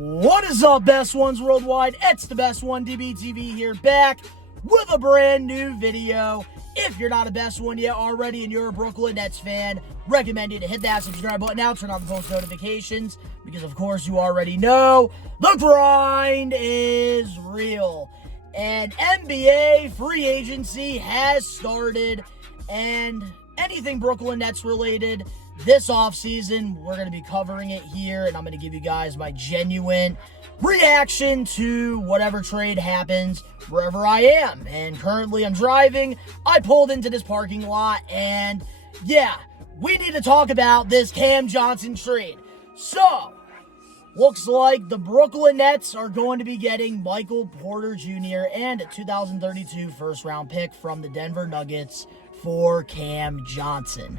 What is up, best ones worldwide? It's the best one, DBTV here, back with a brand new video. If you're not a best one yet already and you're a Brooklyn Nets fan, recommend you to hit that subscribe button now, turn on the post notifications, because of course you already know the grind is real. And NBA free agency has started, and anything Brooklyn Nets related this offseason, we're going to be covering it here, and I'm going to give you guys my genuine reaction to whatever trade happens wherever I am. And currently I'm driving. I pulled into this parking lot, and yeah, we need to talk about this Cam Johnson trade. So, looks like the Brooklyn Nets are going to be getting Michael Porter Jr. and a 2032 first-round pick from the Denver Nuggets for Cam Johnson.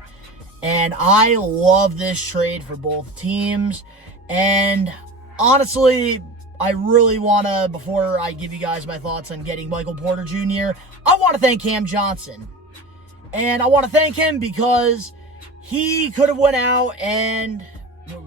And I love this trade for both teams. And honestly, I really want to, before I give you guys my thoughts on getting Michael Porter Jr., I want to thank Cam Johnson. And I want to thank him because he could have went out and,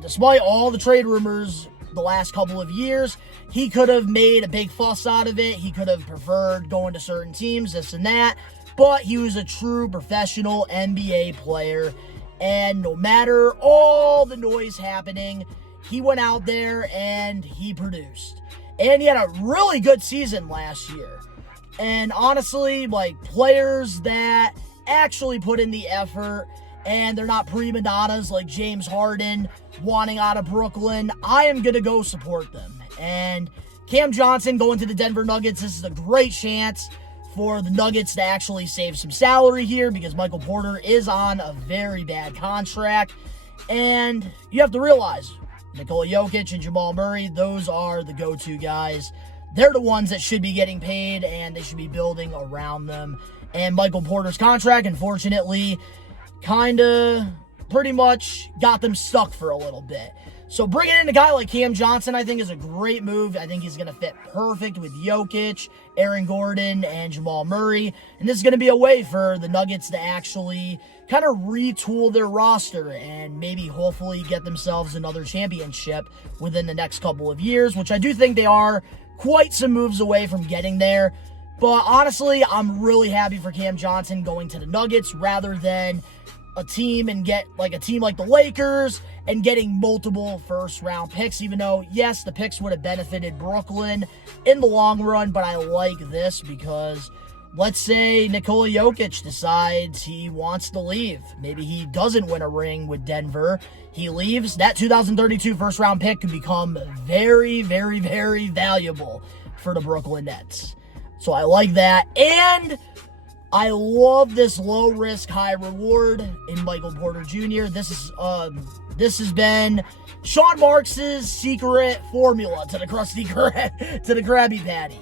despite all the trade rumors the last couple of years, he could have made a big fuss out of it. He could have preferred going to certain teams, this and that. But he was a true professional NBA player. And no matter all the noise happening, he went out there and he produced. And he had a really good season last year. And honestly, like, players that actually put in the effort and they're not prima donnas like James Harden wanting out of Brooklyn, I am going to go support them. And Cam Johnson going to the Denver Nuggets, this is a great chance for the Nuggets to actually save some salary here because Michael Porter is on a very bad contract. And you have to realize, Nikola Jokic and Jamal Murray, those are the go-to guys. They're the ones that should be getting paid, and they should be building around them. And Michael Porter's contract, unfortunately, kind of pretty much got them stuck for a little bit. So bringing in a guy like Cam Johnson, I think, is a great move. I think he's going to fit perfect with Jokic, Aaron Gordon, and Jamal Murray. And this is going to be a way for the Nuggets to actually kind of retool their roster and maybe hopefully get themselves another championship within the next couple of years, which I do think they are quite some moves away from getting there. But honestly, I'm really happy for Cam Johnson going to the Nuggets rather than a team like the Lakers and getting multiple first-round picks, even though, yes, the picks would have benefited Brooklyn in the long run, but I like this because let's say Nikola Jokic decides he wants to leave. Maybe he doesn't win a ring with Denver. He leaves. That 2032 first-round pick could become very, very, very valuable for the Brooklyn Nets. So I like that. And I love this low-risk, high-reward in Michael Porter Jr. This has been Sean Marks' secret formula to the Krabby Patty,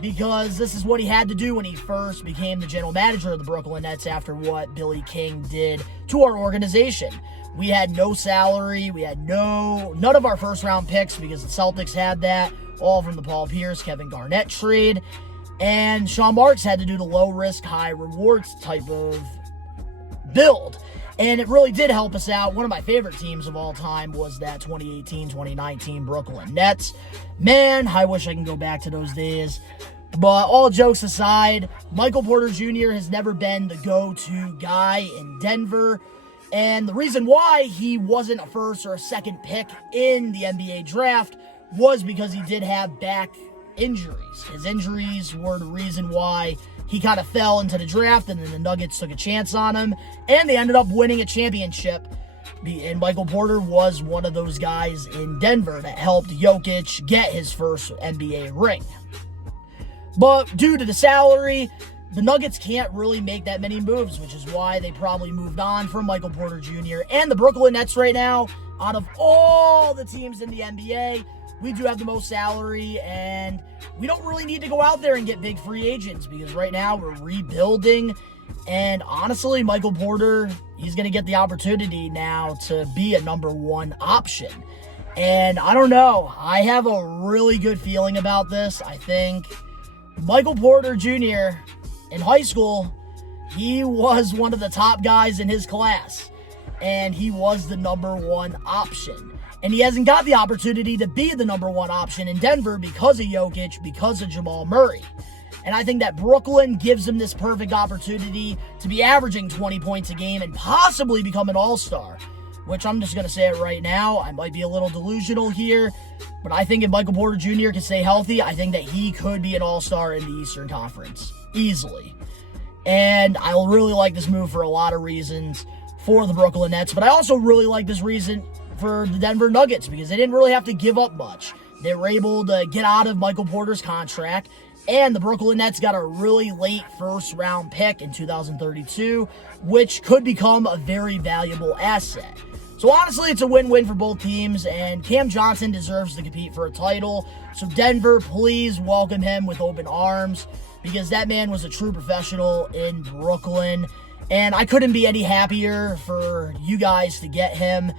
because this is what he had to do when he first became the general manager of the Brooklyn Nets after what Billy King did to our organization. We had no salary. We had none of our first-round picks because the Celtics had that, all from the Paul Pierce, Kevin Garnett trade. And Sean Marks had to do the low-risk, high-reward type of build. And it really did help us out. One of my favorite teams of all time was that 2018-2019 Brooklyn Nets. Man, I wish I can go back to those days. But all jokes aside, Michael Porter Jr. has never been the go-to guy in Denver. And the reason why he wasn't a first or a second pick in the NBA draft was because he did have back injuries. His injuries were the reason why he kind of fell into the draft, and then the Nuggets took a chance on him, and they ended up winning a championship. And Michael Porter was one of those guys in Denver that helped Jokic get his first NBA ring. But due to the salary, the Nuggets can't really make that many moves, which is why they probably moved on from Michael Porter Jr. And the Brooklyn Nets right now, out of all the teams in the NBA, we do have the most salary, and we don't really need to go out there and get big free agents because right now we're rebuilding. And honestly, Michael Porter, he's going to get the opportunity now to be a number one option. And I don't know. I have a really good feeling about this. I think Michael Porter Jr. in high school, he was one of the top guys in his class. And he was the number one option. And he hasn't got the opportunity to be the number one option in Denver because of Jokic, because of Jamal Murray. And I think that Brooklyn gives him this perfect opportunity to be averaging 20 points a game and possibly become an all-star, which I'm just going to say it right now. I might be a little delusional here, but I think if Michael Porter Jr. can stay healthy, I think that he could be an all-star in the Eastern Conference, easily. And I really like this move for a lot of reasons for the Brooklyn Nets, but I also really like this reason for the Denver Nuggets because they didn't really have to give up much. They were able to get out of Michael Porter's contract, and the Brooklyn Nets got a really late first-round pick in 2032, which could become a very valuable asset. So honestly, it's a win-win for both teams, and Cam Johnson deserves to compete for a title. So Denver, please welcome him with open arms, because that man was a true professional in Brooklyn, and I couldn't be any happier for you guys to get him,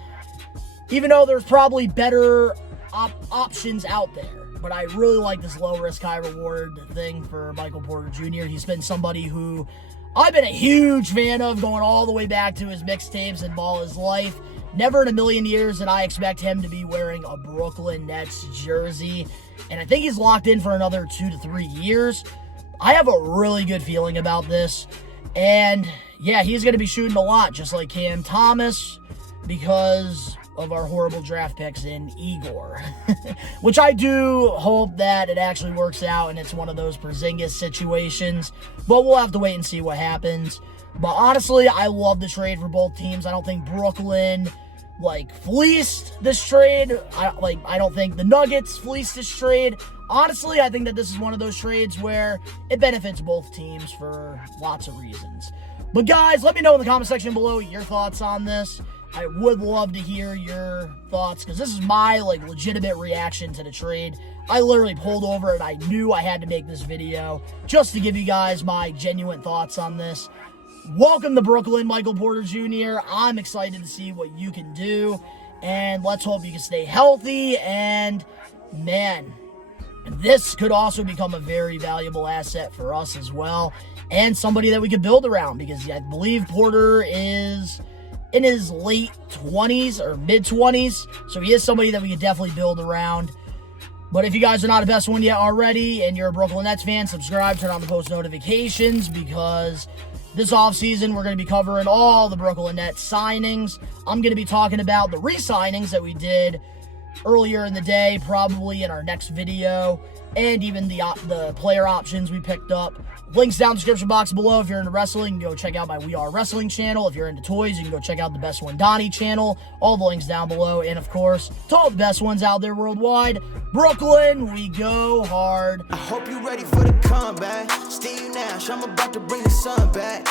even though there's probably better options out there. But I really like this low-risk, high-reward thing for Michael Porter Jr. He's been somebody who I've been a huge fan of going all the way back to his mixtapes and Ball Is Life. Never in a million years did I expect him to be wearing a Brooklyn Nets jersey. And I think he's locked in for another 2 to 3 years. I have a really good feeling about this. And yeah, he's going to be shooting a lot, just like Cam Thomas, because of our horrible draft picks in Igor. Which I do hope that it actually works out and it's one of those Porzingis situations. But we'll have to wait and see what happens. But honestly, I love the trade for both teams. I don't think Brooklyn, fleeced this trade. I don't think the Nuggets fleeced this trade. Honestly, I think that this is one of those trades where it benefits both teams for lots of reasons. But guys, let me know in the comment section below your thoughts on this. I would love to hear your thoughts, because this is my legitimate reaction to the trade. I literally pulled over and I knew I had to make this video just to give you guys my genuine thoughts on this. Welcome to Brooklyn, Michael Porter Jr. I'm excited to see what you can do, and let's hope you can stay healthy. And man, this could also become a very valuable asset for us as well, and somebody that we could build around, because I believe Porter is in his late 20s or mid-20s, so he is somebody that we could definitely build around. But if you guys are not a best one yet already and you're a Brooklyn Nets fan, subscribe, turn on the post notifications, because this offseason we're going to be covering all the Brooklyn Nets signings. I'm going to be talking about the re-signings that we did earlier in the day, probably in our next video, and even the player options we picked up. Links down in the description box below. If you're into wrestling, you can go check out my We Are Wrestling channel. If you're into toys, you can go check out the Best One Donnie channel. All the links down below. And of course, to all the best ones out there worldwide, Brooklyn, we go hard. I hope you're ready for the comeback. Steve Nash, I'm about to bring the sun back.